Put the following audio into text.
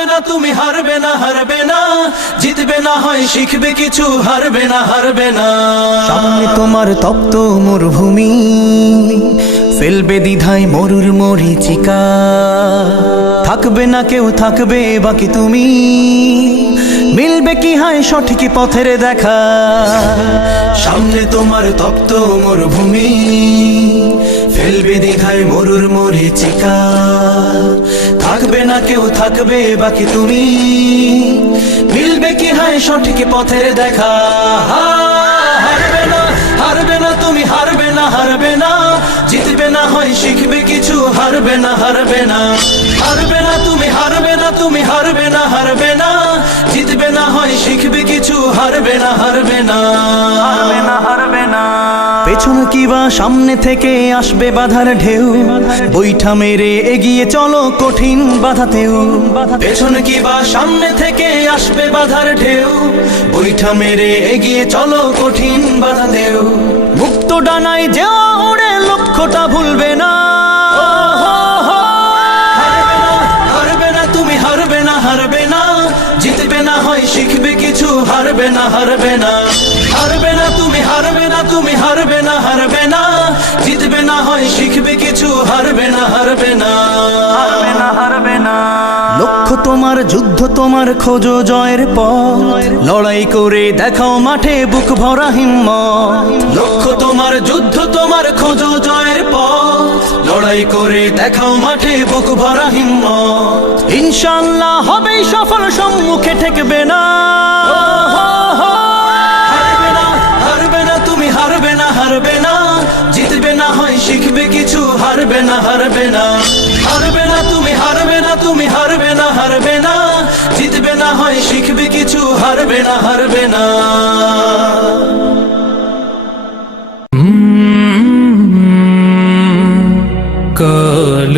না, তুমি হারবে না হারবে না। জিতবে না হয়, শিখবে কিছু, হারবে না হারবে না। সামনে তোমার তপ্ত মরুভূমি, ফেলবে দ্বিধায় মরুর মরিচিকা। থাকবে না কেউ, থাকবে বাকি তুমি। মিলবে কি হয় সঠিক পথের দেখা। সামনে তোমার তপ্ত মরুভূমি, ফেলবে দ্বিধায় মরুর মরিচিকা। থাকবে না কেউ থাকবে, বাকি তুমি। মিলবে কি হয় সঠিক পথের দেখা। হারবে না হারবে না তুমি, হারবে না হারবে না। জিতবে না হয়, শিখবে কিছু, হারবে না হারবে না। হারবে না তুমি, হারবে না তুমি, হারবে না হারবে না। জিতবে না হয়, শিখবে কিছু, হারবে না হারবে না। পেছন কিবা সামনে থেকে আসবে বাধার ঢেউ? বৈঠা মেরে এগিয়ে চলো কঠিন বাধাতেও। পেছন কি বা সামনে থেকে আসবে বাধার ঢেউ? বৈঠা মেরে এগিয়ে চলো কঠিন বাধা দেও মুক্ত ডানায় যে ওড়ে লক্ষ্যটা ভুলবে না। হারবে না হারবে না, তুমি হারবে না হারবে না। জিতবে না হয়, শিখবে কিছু, হারবে না হারবে না। তুমি হারবে না হারবে না। জিতবে না হয় শিখবে কিছু হারবে না হারবে না। হারবে না হারবে না। লক্ষ্য তোমার যুদ্ধ তোমার খোঁজো জয়ের পথ। লড়াই করে দেখাও মাঠে বুক ভরা হিম্মত। লক্ষ্য তোমার যুদ্ধ তোমার খোঁজো জয়ের পথ। লড়াই করে দেখাও মাঠে বুক ভরা হিম্মত। ইনশাল্লাহ হবেই সফল সম্মুখে ঠেকবে না। কিছু হারবে না হারবে না। হারবে না তুমি, হারবে না তুমি, হারবে না হারবে না। জিতবে না হয়, শিখবে কিছু, হারবে না হারবে না। কাল